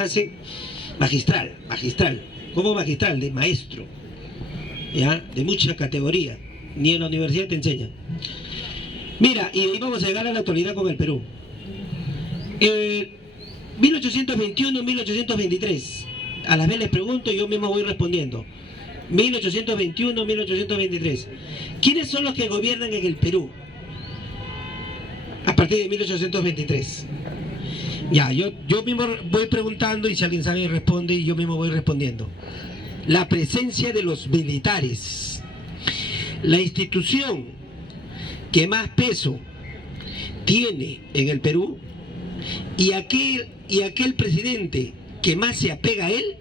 Hace magistral, como magistral, de maestro, ¿ya? De mucha categoría, ni en la universidad te enseñan. Mira, y ahí vamos a llegar a la actualidad con el Perú. 1821-1823, a la vez les pregunto y yo mismo voy respondiendo. 1821-1823, ¿quiénes son los que gobiernan en el Perú a partir de 1823? Ya, yo mismo voy preguntando y si alguien sabe responde y yo mismo voy respondiendo. La presencia de los militares, la institución que más peso tiene en el Perú y aquel presidente que más se apega a él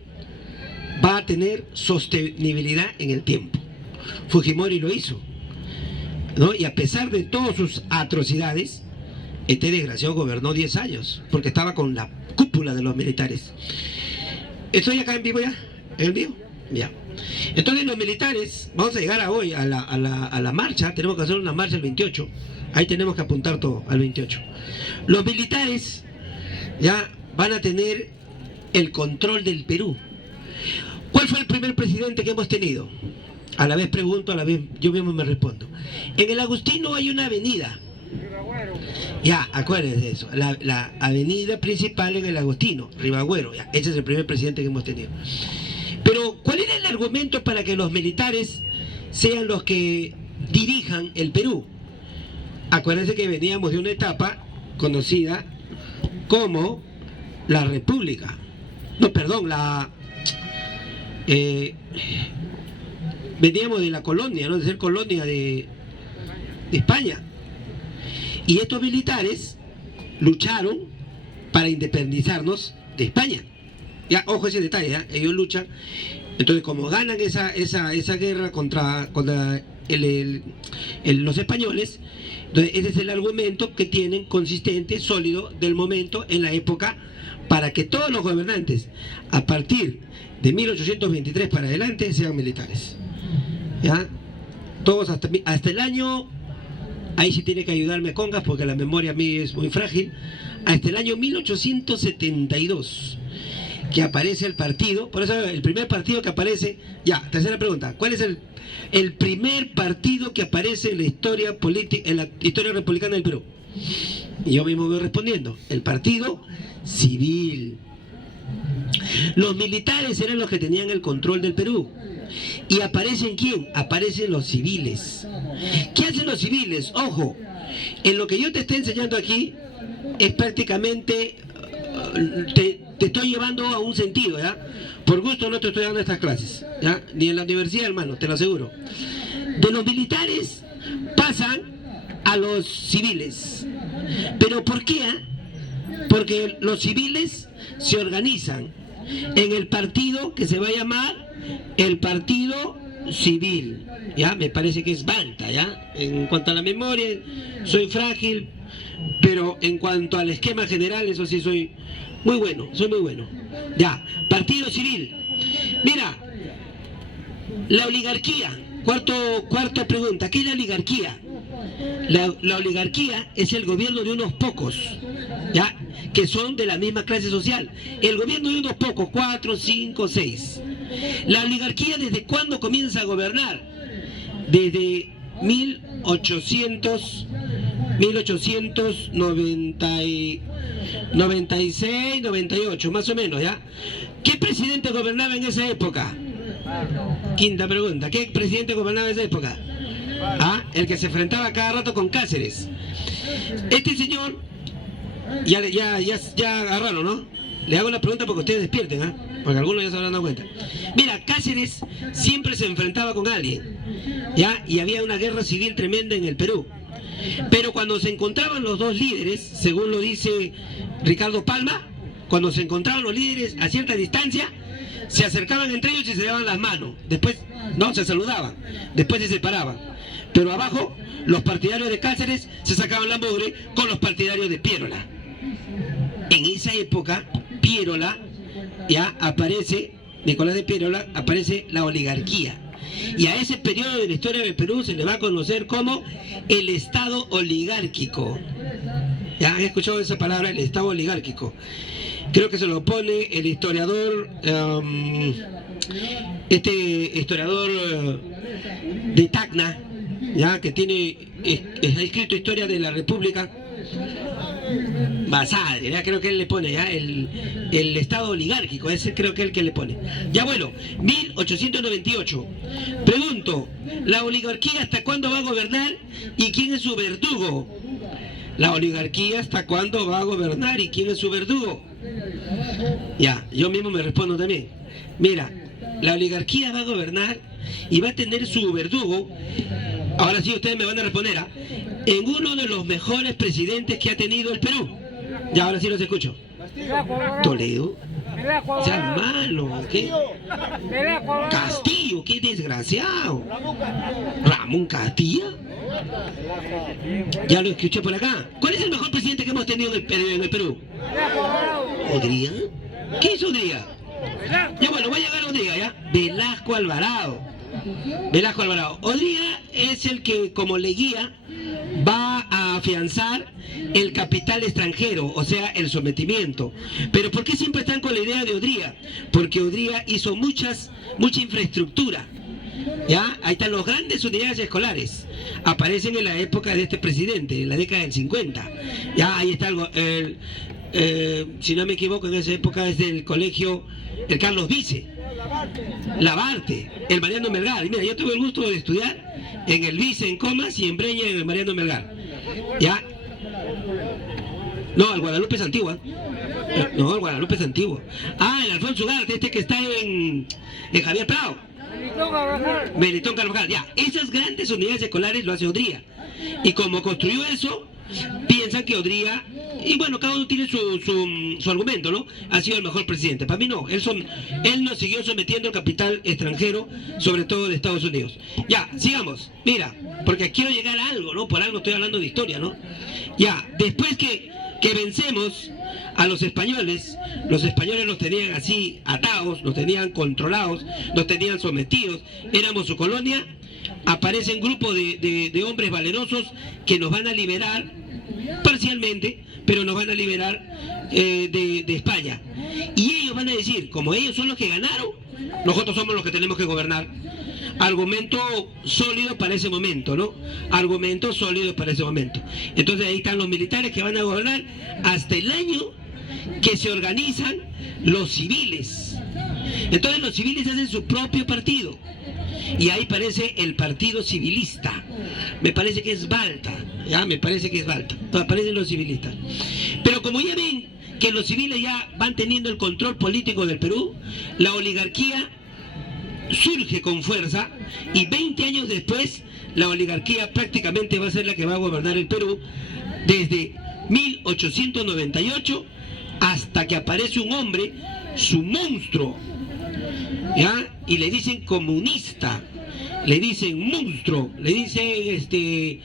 va a tener sostenibilidad en el tiempo. Fujimori lo hizo, ¿no? Y a pesar de todas sus atrocidades, este desgraciado gobernó 10 años, porque estaba con la cúpula de los militares. ¿Estoy acá en vivo ya? ¿En vivo? Ya. Entonces los militares, vamos a llegar a hoy a la marcha, tenemos que hacer una marcha el 28, ahí tenemos que apuntar todo al 28. Los militares ya van a tener el control del Perú. ¿Cuál fue el primer presidente que hemos tenido? A la vez pregunto, a la vez yo mismo me respondo. En el Agustino hay una avenida. Ya, acuérdense de eso. La avenida principal en el Agustino, Ribagüero. Ya, ese es el primer presidente que hemos tenido. Pero, ¿cuál era el argumento para que los militares sean los que dirijan el Perú? Acuérdense que veníamos de una etapa conocida como la República. No, perdón, veníamos de la colonia, ¿no? De ser colonia de España. Y estos militares lucharon para independizarnos de España. Ya, ojo ese detalle, ¿ya? Ellos luchan. Entonces, como ganan esa guerra contra los españoles, entonces ese es el argumento que tienen consistente, sólido, del momento, en la época, para que todos los gobernantes, a partir de 1823 para adelante, sean militares. ¿Ya? Todos hasta el año... Ahí sí tiene que ayudarme Congas porque la memoria a mí es muy frágil. Hasta el año 1872 que aparece el partido. Por eso el primer partido que aparece. Ya, tercera pregunta. ¿Cuál es el primer partido que aparece en la historia política, en la historia republicana del Perú? Y yo mismo voy respondiendo. El Partido Civil. Los militares eran los que tenían el control del Perú. ¿Y aparecen quién? Aparecen los civiles. ¿Qué hacen los civiles? Ojo, en lo que yo te estoy enseñando aquí es prácticamente, te estoy llevando a un sentido, ¿ya? Por gusto no te estoy dando estas clases, ¿ya? Ni en la universidad, hermano, te lo aseguro. De los militares pasan a los civiles. ¿Pero por qué? Porque los civiles se organizan en el partido que se va a llamar el Partido Civil. Ya, me parece que es Banta, ¿ya? En cuanto a la memoria, soy frágil, pero en cuanto al esquema general, eso sí soy muy bueno, Ya, Partido Civil. Mira, la oligarquía, cuarta pregunta, ¿qué es la oligarquía? La oligarquía es el gobierno de unos pocos, ¿ya? Que son de la misma clase social. El gobierno de unos pocos, 4, 5, 6. La oligarquía, ¿desde cuándo comienza a gobernar? Desde 1896, 98, más o menos, ¿ya? ¿Qué presidente gobernaba en esa época? Quinta pregunta, ¿qué presidente gobernaba en esa época? Ah, el que se enfrentaba cada rato con Cáceres. Este señor, ya agarraron, ¿no? Le hago la pregunta porque ustedes despierten, ¿eh? Porque algunos ya se habrán dado cuenta. Mira, Cáceres siempre se enfrentaba con alguien, ¿ya? Y había una guerra civil tremenda en el Perú. Pero cuando se encontraban los dos líderes, según lo dice Ricardo Palma, cuando se encontraban los líderes a cierta distancia, se acercaban entre ellos y se daban las manos. Después, no, se saludaban. Después se separaban. Pero abajo, los partidarios de Cáceres se sacaban la mugre con los partidarios de Piérola. En esa época, Piérola, ya aparece, Nicolás de Piérola, aparece la oligarquía. Y a ese periodo de la historia del Perú se le va a conocer como el Estado oligárquico. ¿Ya han escuchado esa palabra, el Estado oligárquico? creo que se lo pone el historiador, este historiador de Tacna, ya que tiene, ha escrito Historia de la República. Basadre, ya creo que él le pone ya el estado oligárquico, ese creo que es el que le pone. Ya bueno, 1898. Pregunto, ¿la oligarquía hasta cuándo va a gobernar y quién es su verdugo? La oligarquía hasta cuándo va a gobernar y quién es su verdugo. Ya, yo mismo me respondo también. Mira, la oligarquía va a gobernar y va a tener su verdugo. Ahora sí ustedes me van a responder, ¿ah? En uno de los mejores presidentes que ha tenido el Perú. Ya, ahora sí los escucho. Toledo. O sea, malo, ¿qué? Castillo, qué desgraciado. Ramón Castilla. Ya lo escuché por acá. ¿Cuál es el mejor presidente que hemos tenido en el Perú? ¿Odría? ¿Qué es Odría? Ya bueno, va a llegar Odría, ¿ya? Velasco Alvarado. Velasco Alvarado. Odría es el que, como le guía, va a afianzar el capital extranjero, o sea, el sometimiento. Pero ¿por qué siempre están con la idea de Odría? Porque Odría hizo mucha infraestructura. ¿Ya? Ahí están las grandes unidades escolares. Aparecen en la época de este presidente, en la década del 50. Ya, ahí está algo. Si no me equivoco, en esa época es del colegio el Carlos Vice, Labarte, el Mariano Melgar. Y mira, yo tuve el gusto de estudiar en el Vice, en Comas, y en Breña, en el Mariano Melgar. ¿Ya? No, el Guadalupe es antiguo. No, el Guadalupe es antiguo. Ah, el Alfonso Ugarte, este que está en Javier Prado. Melitón Carvajal. Ya, esas grandes unidades escolares lo hace Odría. Y como construyó eso, piensan que Odría, y bueno, cada uno tiene su argumento, ¿no? Ha sido el mejor presidente. Para mí no, él nos siguió sometiendo al capital extranjero, sobre todo de Estados Unidos. Ya, sigamos. Mira, porque quiero llegar a algo, ¿no? Por algo estoy hablando de historia, ¿no? Ya, después que vencemos a los españoles los tenían así atados, los tenían controlados, los tenían sometidos, éramos su colonia. Aparece un grupo de hombres valerosos que nos van a liberar parcialmente, pero nos van a liberar de España. Y ellos van a decir, como ellos son los que ganaron, nosotros somos los que tenemos que gobernar. Argumento sólido para ese momento, ¿no? Argumento sólido para ese momento. Entonces ahí están los militares que van a gobernar hasta el año que se organizan los civiles. Entonces los civiles hacen su propio partido. Y ahí aparece el Partido Civilista. Me parece que es Balta. Ya, me parece que es Balta. Aparecen los civilistas. Pero como ya ven que los civiles ya van teniendo el control político del Perú, la oligarquía surge con fuerza y 20 años después la oligarquía prácticamente va a ser la que va a gobernar el Perú desde 1898 hasta que aparece un hombre, su monstruo, ¿ya? Y le dicen comunista, le dicen monstruo, le dicen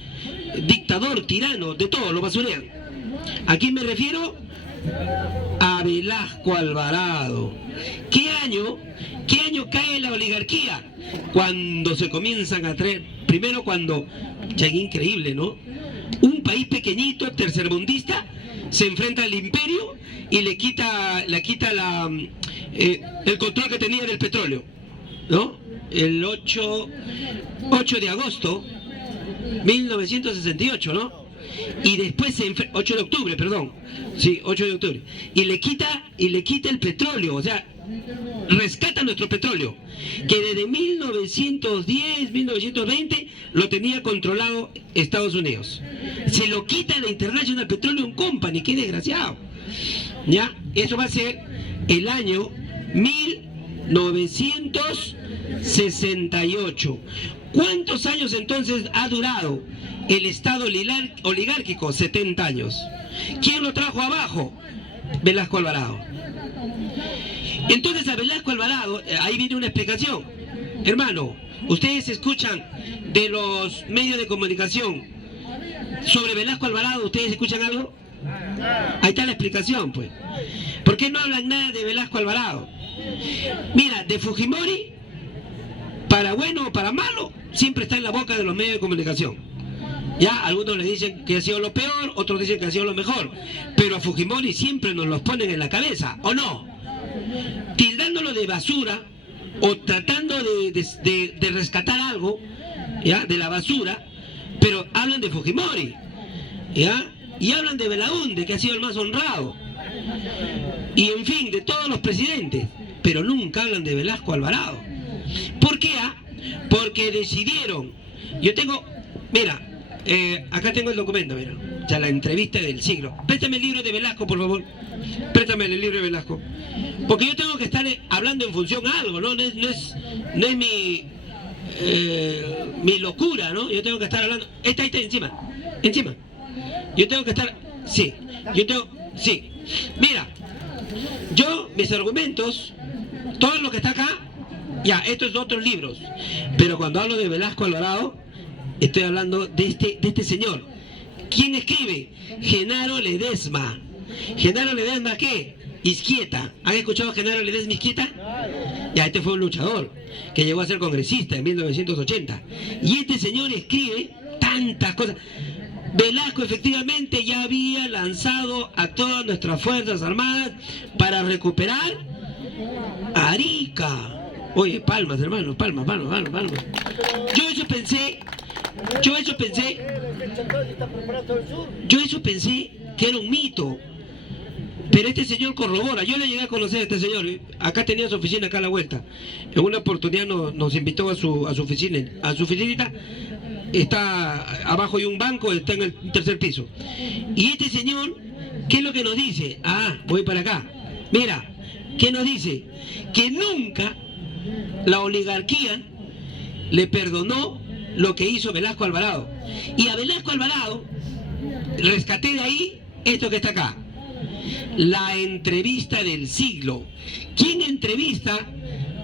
dictador, tirano, de todo, lo basurean. ¿A quién me refiero? A Velasco Alvarado. ¿Qué año cae la oligarquía? Cuando se comienzan a traer, primero cuando, ya es increíble, ¿no? Un país pequeñito, tercermundista, se enfrenta al imperio y le quita el control que tenía del petróleo, ¿no? El 8 de agosto 1968, ¿no? Y después 8 de octubre, perdón. Sí, 8 de octubre. Y le quita el petróleo, o sea, rescata nuestro petróleo, que desde 1910, 1920 lo tenía controlado Estados Unidos. Se lo quita la International Petroleum Company, qué desgraciado. ¿Ya? Eso va a ser el año 1968. ¿Cuántos años entonces ha durado el Estado oligárquico? 70 años. ¿Quién lo trajo abajo? Velasco Alvarado. Entonces a Velasco Alvarado, ahí viene una explicación. Hermano, ustedes escuchan de los medios de comunicación sobre Velasco Alvarado, ¿ustedes escuchan algo? Ahí está la explicación, pues. ¿Por qué no hablan nada de Velasco Alvarado? Mira, de Fujimori, para bueno o para malo, siempre está en la boca de los medios de comunicación. Ya, algunos le dicen que ha sido lo peor, otros dicen que ha sido lo mejor. Pero a Fujimori siempre nos los ponen en la cabeza, ¿o no? Tildándolo de basura o tratando de rescatar algo, ¿ya? De la basura, pero hablan de Fujimori, ¿ya? Y hablan de Belaúnde, que ha sido el más honrado. Y en fin, de todos los presidentes, pero nunca hablan de Velasco Alvarado. ¿Por qué? Porque decidieron. Yo tengo, mira, acá tengo el documento, mira, ya la entrevista del siglo. Préstame el libro de Velasco, por favor. Préstame el libro de Velasco. Porque yo tengo que estar hablando en función a algo, ¿no? No es mi locura, ¿no? Yo tengo que estar hablando. Esta ahí está encima. Yo tengo que estar, sí. Mira, mis argumentos, todo lo que está acá, ya, esto es de otros libros. Pero cuando hablo de Velasco Alvarado, estoy hablando de este señor. ¿Quién escribe? Genaro Ledesma. ¿Genaro Ledesma qué? Izquieta. ¿Han escuchado a Genaro Ledesma Izquieta? Ya, este fue un luchador que llegó a ser congresista en 1980. Y este señor escribe tantas cosas. Velasco efectivamente ya había lanzado a todas nuestras Fuerzas Armadas para recuperar Arica. Oye, palmas, hermano, palmas. Yo eso pensé que era un mito. Pero este señor corrobora. Yo le llegué a conocer a este señor. Acá tenía su oficina acá a la vuelta. En una oportunidad nos invitó a su oficina, a su oficinita. Está abajo de un banco, está en el tercer piso. Y este señor, ¿qué es lo que nos dice? Voy para acá. Mira, ¿qué nos dice? Que nunca la oligarquía le perdonó lo que hizo Velasco Alvarado. Y a Velasco Alvarado rescaté de ahí esto que está acá. La entrevista del siglo. ¿Quién entrevista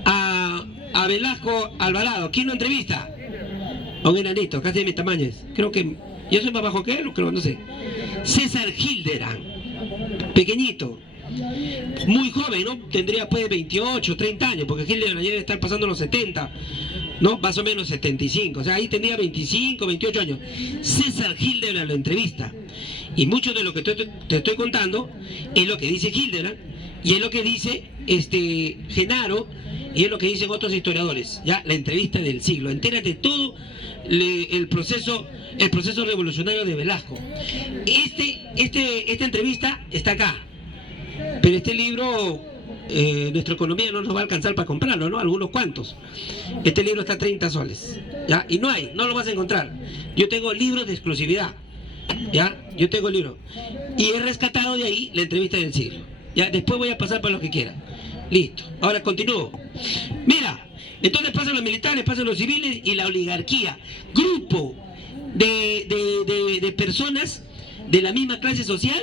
a Velasco Alvarado? ¿Quién lo entrevista? Un enanito, casi de mi tamaño es. Creo que yo soy más bajo que él, creo, no sé. César Hildebrand, pequeñito, muy joven, ¿no? Tendría pues 28, 30 años, porque Hildebrand ayer está pasando los 70, ¿no? Más o menos 75, o sea, ahí tendría 25, 28 años. César Hildebrand lo entrevista. Y mucho de lo que te estoy contando es lo que dice Hildebrand, y es lo que dice Genaro, y es lo que dicen otros historiadores. Ya, la entrevista del siglo. Entérate todo el proceso revolucionario de Velasco. Esta entrevista está acá. Pero este libro, nuestra economía no nos va a alcanzar para comprarlo, ¿no? Algunos cuantos. Este libro está a 30 soles. ¿Ya? Y no lo vas a encontrar. Yo tengo libros de exclusividad. ¿Ya? Yo tengo el libro. Y he rescatado de ahí la entrevista del siglo. ¿Ya? Después voy a pasar para los que quieran. Listo. Ahora continúo. Mira, entonces pasan los militares, pasan los civiles y la oligarquía. Grupo de personas de la misma clase social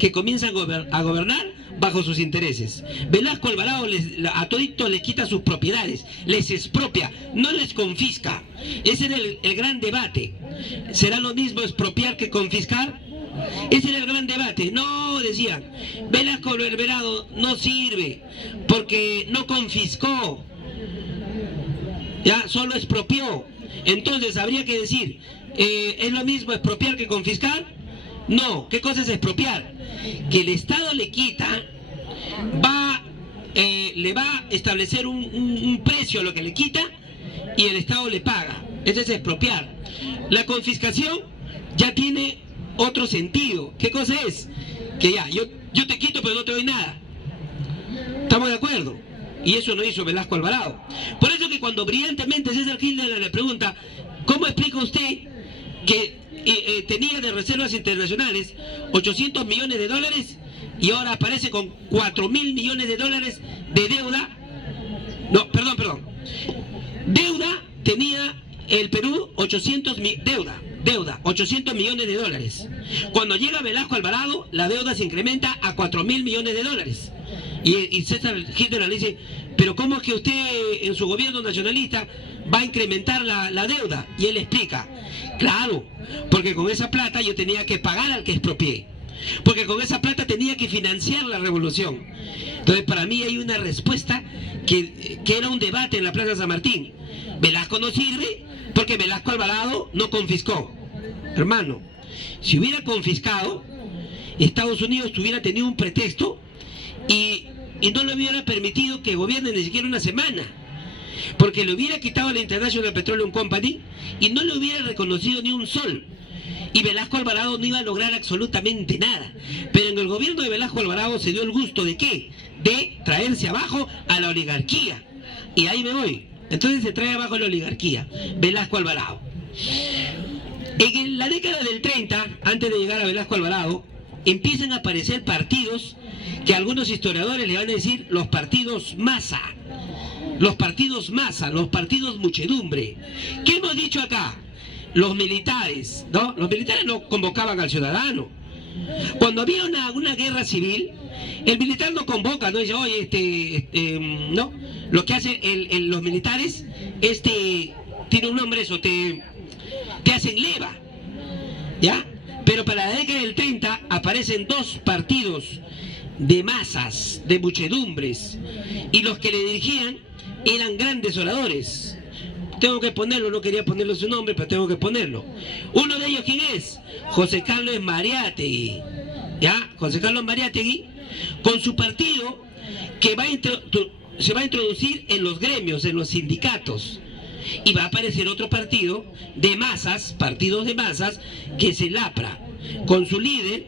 que comienzan a gobernar bajo sus intereses. Velasco Alvarado a toditos les quita sus propiedades, les expropia, no les confisca. Ese era el gran debate. ¿Será lo mismo expropiar que confiscar? Ese era el gran debate. No, decían, Velasco Alvarado no sirve porque no confiscó, ya, solo expropió. Entonces habría que decir, ¿es lo mismo expropiar que confiscar? No. ¿Qué cosa es expropiar? Que el Estado le quita, le va a establecer un precio a lo que le quita y el Estado le paga. Ese es expropiar. La confiscación ya tiene otro sentido. ¿Qué cosa es? Que ya, yo te quito pero no te doy nada. ¿Estamos de acuerdo? Y eso no hizo Velasco Alvarado. Por eso que cuando brillantemente César Hildebrand le pregunta, ¿cómo explica usted que tenía de reservas internacionales 800 millones de dólares y ahora aparece con 4.000 millones de dólares de deuda? No, perdón. Deuda tenía el Perú 800 millones de dólares. Cuando llega Velasco Alvarado, la deuda se incrementa a 4.000 millones de dólares. Y César Hildebrand le dice, pero ¿cómo es que usted en su gobierno nacionalista va a incrementar la deuda? Y él explica, claro, porque con esa plata yo tenía que pagar al que expropié, porque con esa plata tenía que financiar la revolución. Entonces para mí hay una respuesta que era un debate en la Plaza San Martín. Velasco no sirve porque Velasco Alvarado no confiscó. hermano, si hubiera confiscado, Estados Unidos hubiera tenido un pretexto y no le hubiera permitido que gobierne ni siquiera una semana, porque le hubiera quitado a la International Petroleum Company y no le hubiera reconocido ni un sol, y Velasco Alvarado no iba a lograr absolutamente nada. Pero en el gobierno de Velasco Alvarado se dio el gusto ¿de qué? De traerse abajo a la oligarquía, y ahí me voy. Entonces se trae abajo a la oligarquía Velasco Alvarado. En la década del 30, antes de llegar a Velasco Alvarado, empiezan a aparecer partidos que algunos historiadores le van a decir los partidos masa, los partidos muchedumbre. ¿Qué hemos dicho acá? Los militares, ¿no? Los militares no convocaban al ciudadano. Cuando había una guerra civil, el militar no convoca, no dice, oye, no. Lo que hacen los militares, tiene un nombre eso, te hacen leva, ¿ya? Pero para la década del 30 aparecen dos partidos de masas, de muchedumbres, y los que le dirigían eran grandes oradores. Tengo que ponerlo, no quería ponerle su nombre, pero tengo que ponerlo. Uno de ellos, ¿quién es? José Carlos Mariátegui, ¿ya? José Carlos Mariátegui, con su partido que se va a introducir en los gremios, en los sindicatos. Y va a aparecer otro partido de masas, partidos de masas, que es el APRA, con su líder,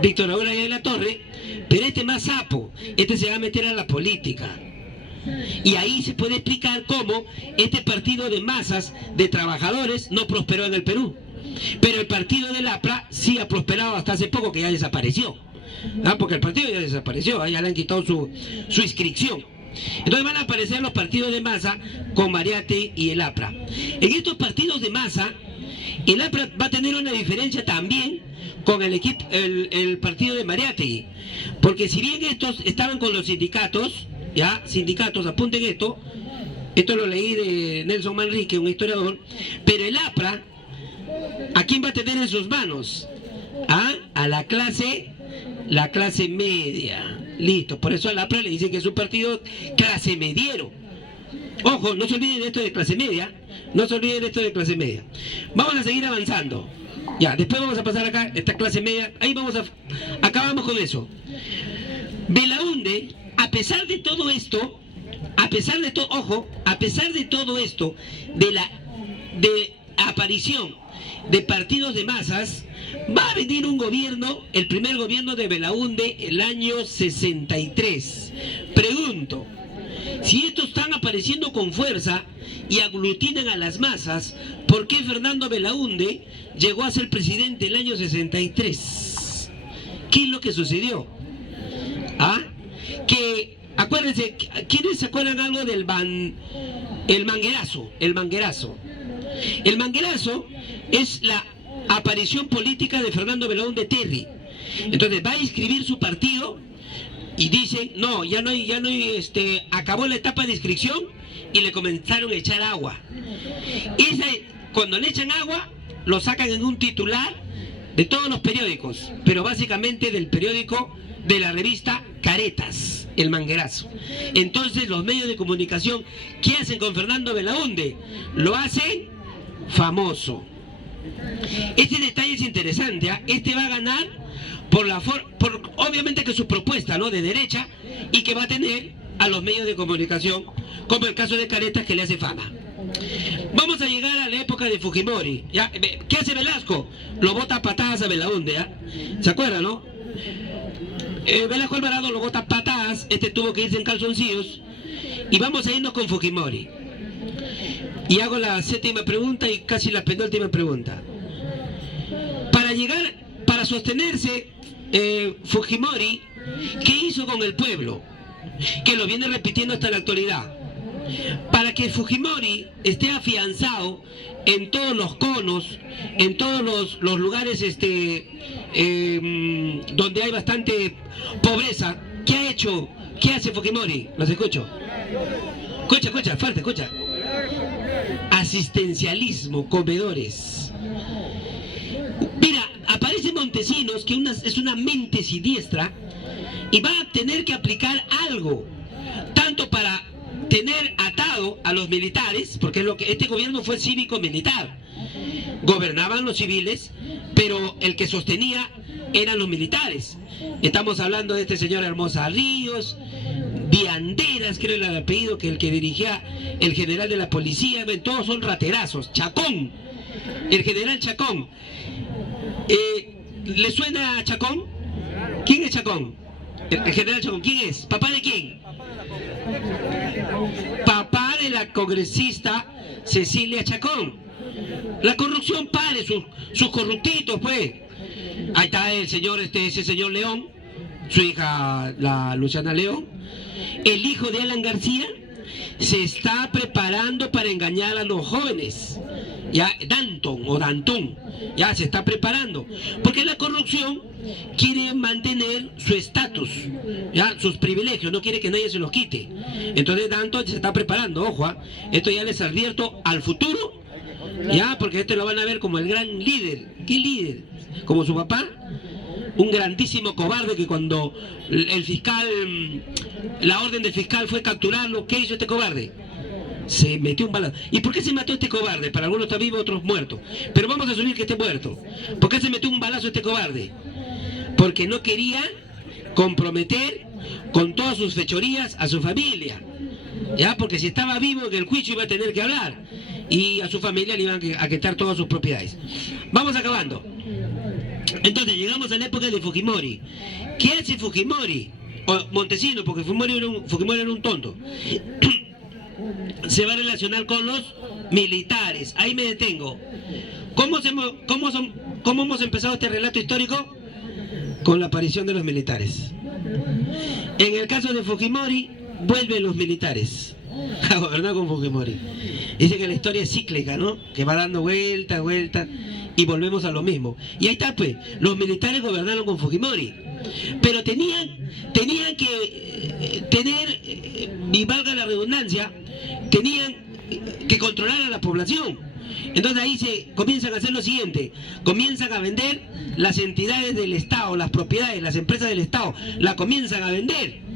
Víctor Raúl de la Torre, pero más sapo, se va a meter a la política. Y ahí se puede explicar cómo este partido de masas, de trabajadores, no prosperó en el Perú. Pero el partido del APRA sí ha prosperado hasta hace poco, que ya desapareció. Porque el partido ya desapareció, ya le han quitado su inscripción. Entonces van a aparecer los partidos de masa con Mariátegui y el APRA. En estos partidos de masa, el APRA va a tener una diferencia también con el partido de Mariátegui, porque si bien estos estaban con los sindicatos, ya, sindicatos, apunten esto lo leí de Nelson Manrique, un historiador, pero el APRA, ¿a quién va a tener en sus manos? A la clase media. Listo, por eso al APRA le dicen que es un partido clase mediero. Ojo, no se olviden de esto de clase media. Vamos a seguir avanzando. Ya, después vamos a pasar acá, esta clase media. Ahí acabamos con eso. Belaúnde, a pesar de todo esto, de aparición de partidos de masas, va a venir un gobierno, el primer gobierno de Belaúnde, el año 63. Pregunto, si estos están apareciendo con fuerza y aglutinan a las masas, ¿por qué Fernando Belaúnde llegó a ser presidente el año 63? ¿Qué es lo que sucedió? Que, acuérdense, ¿quiénes se acuerdan algo del manguerazo? El manguerazo es la aparición política de Fernando Belaúnde Terry. Entonces va a inscribir su partido y dicen, no, ya no hay, acabó la etapa de inscripción, y le comenzaron a echar agua. Cuando le echan agua, lo sacan en un titular de todos los periódicos, pero básicamente del periódico de la revista Caretas, el manguerazo. Entonces los medios de comunicación, ¿qué hacen con Fernando Belaúnde? Lo hacen famoso. Este detalle es interesante, va a ganar por obviamente que su propuesta, ¿no?, de derecha, y que va a tener a los medios de comunicación, como el caso de Caretas, que le hace fama. Vamos a llegar a la época de Fujimori, ¿ya? ¿Qué hace Velasco? Lo bota a patadas a Belaúnde, ¿ya? ¿Se acuerdan, no? Velasco Alvarado lo bota a patadas, tuvo que irse en calzoncillos, y vamos a irnos con Fujimori. Y hago la séptima pregunta y casi la penúltima pregunta. Para sostenerse, Fujimori, ¿qué hizo con el pueblo? Que lo viene repitiendo hasta la actualidad. Para que Fujimori esté afianzado en todos los conos, en todos los lugares donde hay bastante pobreza, ¿qué ha hecho? ¿Qué hace Fujimori? Los escucho. Escucha, fuerte, escucha. Asistencialismo, comedores. Mira, aparece Montesinos, que es una mente siniestra, y va a tener que aplicar algo, tanto para tener atado a los militares, porque este gobierno fue cívico-militar, gobernaban los civiles, pero el que sostenía eran los militares. Estamos hablando de este señor Hermosa Ríos, Vianderas, creo era el apellido, que el que dirigía el general de la policía. Todos son raterazos. Chacón, el general Chacón. ¿Le suena a Chacón? ¿Quién es Chacón? El general Chacón, ¿quién es? ¿Papá de quién? Papá de la congresista Cecilia Chacón. La corrupción pare sus corruptitos, pues. Ahí está el señor, ese señor León, su hija, la Luciana León. El hijo de Alan García se está preparando para engañar a los jóvenes. Ya, Dantón, ya se está preparando. Porque la corrupción quiere mantener su estatus, ya, sus privilegios, no quiere que nadie se los quite. Entonces Dantón se está preparando, ojo, esto ya les advierto al futuro, ya, porque esto lo van a ver como el gran líder. ¿Qué líder? Como su papá, un grandísimo cobarde que cuando el fiscal, la orden del fiscal fue capturarlo, ¿qué hizo este cobarde? Se metió un balazo. ¿Y por qué se mató este cobarde? Para algunos está vivo, otros muertos. Pero vamos a asumir que esté muerto. ¿Por qué se metió un balazo este cobarde? Porque no quería comprometer con todas sus fechorías a su familia. ¿Ya? Porque si estaba vivo en el juicio iba a tener que hablar. Y a su familia le iban a quitar todas sus propiedades. Vamos acabando. Entonces llegamos a la época de Fujimori. ¿Qué hace Fujimori? O Montesino, porque Fujimori era un tonto. Se va a relacionar con los militares. Ahí me detengo. ¿Cómo hemos empezado este relato histórico? Con la aparición de los militares. En el caso de Fujimori, vuelven los militares a gobernar con Fujimori. Dice que la historia es cíclica, ¿no? Que va dando vuelta, y volvemos a lo mismo. Y ahí está, pues, los militares gobernaron con Fujimori. Pero tenían que tener, y valga la redundancia, tenían que controlar a la población. Entonces ahí se comienzan a hacer lo siguiente: comienzan a vender las entidades del Estado, las propiedades, las empresas del Estado, la comienzan a vender.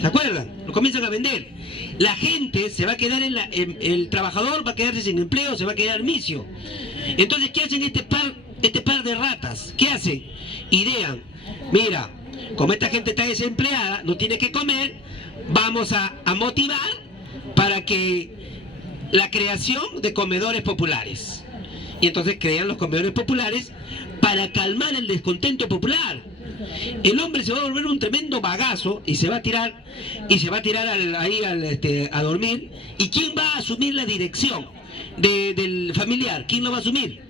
¿Se acuerdan? Lo comienzan a vender. La gente se va a quedar el trabajador va a quedarse sin empleo, se va a quedar misio. Entonces, ¿qué hacen este par de ratas? ¿Qué hacen? Idean: mira, como esta gente está desempleada, no tiene que comer, vamos a motivar para que la creación de comedores populares. Y entonces crean los comedores populares para calmar el descontento popular. El hombre se va a volver un tremendo bagazo y se va a tirar a dormir. ¿Y quién va a asumir la dirección del familiar? ¿Quién lo va a asumir?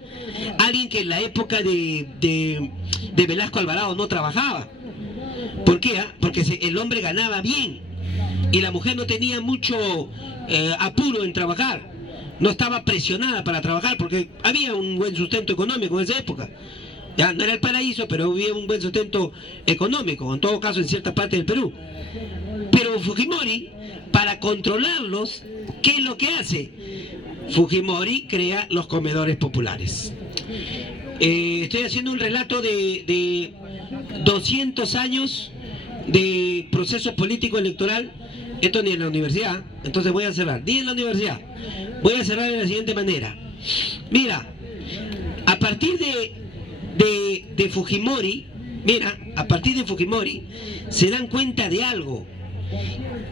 Alguien que en la época de Velasco Alvarado no trabajaba. ¿Por qué? Porque el hombre ganaba bien y la mujer no tenía mucho apuro en trabajar. No estaba presionada para trabajar porque había un buen sustento económico en esa época. Ya no era el paraíso, pero había un buen sustento económico, en todo caso en cierta parte del Perú. Pero Fujimori, para controlarlos, ¿qué es lo que hace? Fujimori crea los comedores populares. Estoy haciendo un relato de 200 años de proceso político electoral. Esto ni en la universidad, entonces voy a cerrar. Ni en la universidad. Voy a cerrar de la siguiente manera. Mira, a partir de Fujimori, se dan cuenta de algo: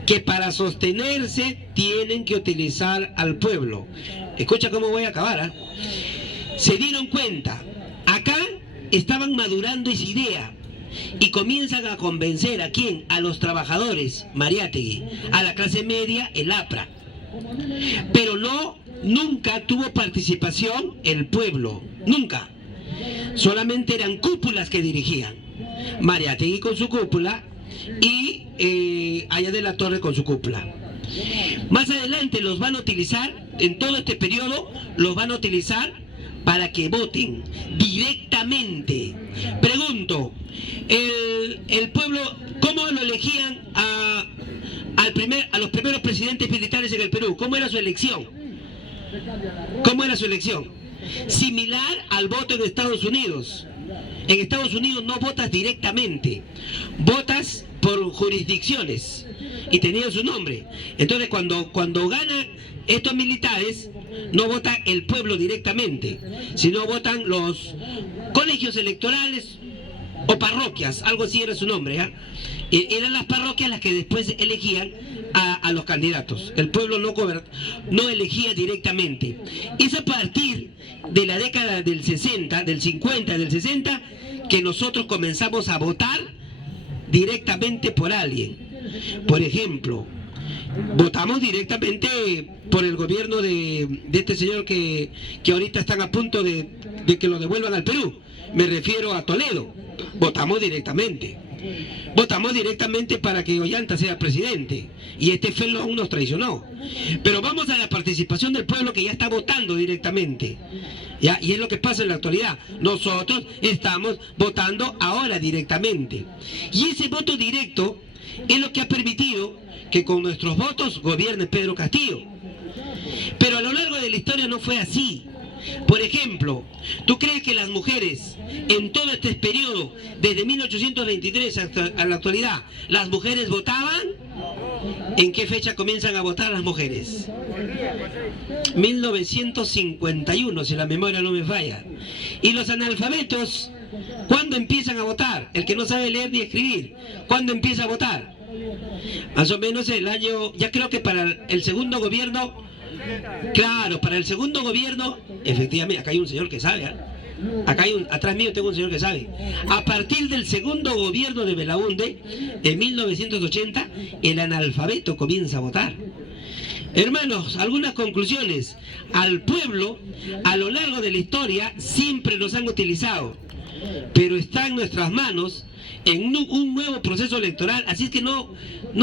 que para sostenerse tienen que utilizar al pueblo. Escucha cómo voy a acabar, Se dieron cuenta, acá estaban madurando esa idea y comienzan a convencer ¿a quién? A los trabajadores, Mariátegui, a la clase media, el APRA. Pero nunca tuvo participación el pueblo, nunca. Solamente eran cúpulas que dirigían. Mariátegui con su cúpula y Aya de la Torre con su cúpula. Más adelante los van a utilizar, en todo este periodo, los van a utilizar para que voten directamente. Pregunto, el pueblo, ¿cómo lo elegían a los primeros presidentes militares en el Perú? ¿Cómo era su elección? Similar al voto en Estados Unidos. En Estados Unidos no votas directamente, votas por jurisdicciones y tenían su nombre. Entonces cuando ganan estos militares, no vota el pueblo directamente, sino votan los colegios electorales o parroquias, algo así era su nombre, ¿eh? Eran las parroquias las que después elegían a los candidatos. El pueblo no elegía directamente. Es a partir de la década del 60, del 50, del 60, que nosotros comenzamos a votar directamente por alguien. Por ejemplo, votamos directamente por el gobierno de este señor que ahorita están a punto de que lo devuelvan al Perú. Me refiero a Toledo. Votamos directamente. Votamos directamente para que Ollanta sea presidente. Y este Felo aún nos traicionó. Pero vamos a la participación del pueblo que ya está votando directamente. ¿Ya? Y es lo que pasa en la actualidad. Nosotros estamos votando ahora directamente. Y ese voto directo es lo que ha permitido que con nuestros votos gobierne Pedro Castillo. Pero a lo largo de la historia no fue así. Por ejemplo, ¿tú crees que las mujeres en todo este periodo, desde 1823 hasta la actualidad, las mujeres votaban? ¿En qué fecha comienzan a votar las mujeres? 1951, si la memoria no me falla. ¿Y los analfabetos cuándo empiezan a votar? El que no sabe leer ni escribir, ¿cuándo empieza a votar? Más o menos el año, ya creo que para el segundo gobierno. Claro, para el segundo gobierno, efectivamente, acá hay un señor que sabe, ¿eh? Atrás mío tengo un señor que sabe. A partir del segundo gobierno de Belaúnde, en 1980, el analfabeto comienza a votar. Hermanos, algunas conclusiones. Al pueblo, a lo largo de la historia, siempre nos han utilizado, pero está en nuestras manos en un nuevo proceso electoral, así es que no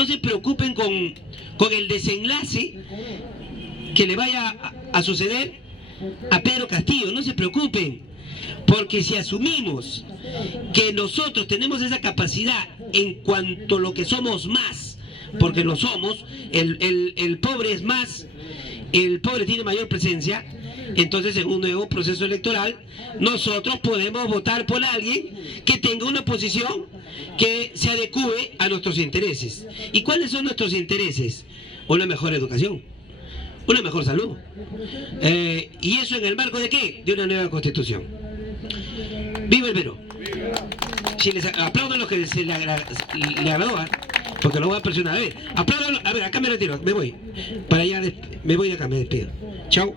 se preocupen con el desenlace que le vaya a suceder a Pedro Castillo. No se preocupen, porque si asumimos que nosotros tenemos esa capacidad en cuanto a lo que somos más, porque lo somos, el pobre es más, el pobre tiene mayor presencia, entonces en un nuevo proceso electoral nosotros podemos votar por alguien que tenga una posición que se adecue a nuestros intereses. ¿Y cuáles son nuestros intereses? Una mejor educación, una mejor salud. ¿Y eso en el marco de qué? De una nueva constitución. ¡Viva el Perú! Si les aplaudan los que se le agradó, porque lo voy a presionar. A ver, aplaudan. A ver, acá me retiro, me voy. Para allá, me voy de acá, me despido. Chao.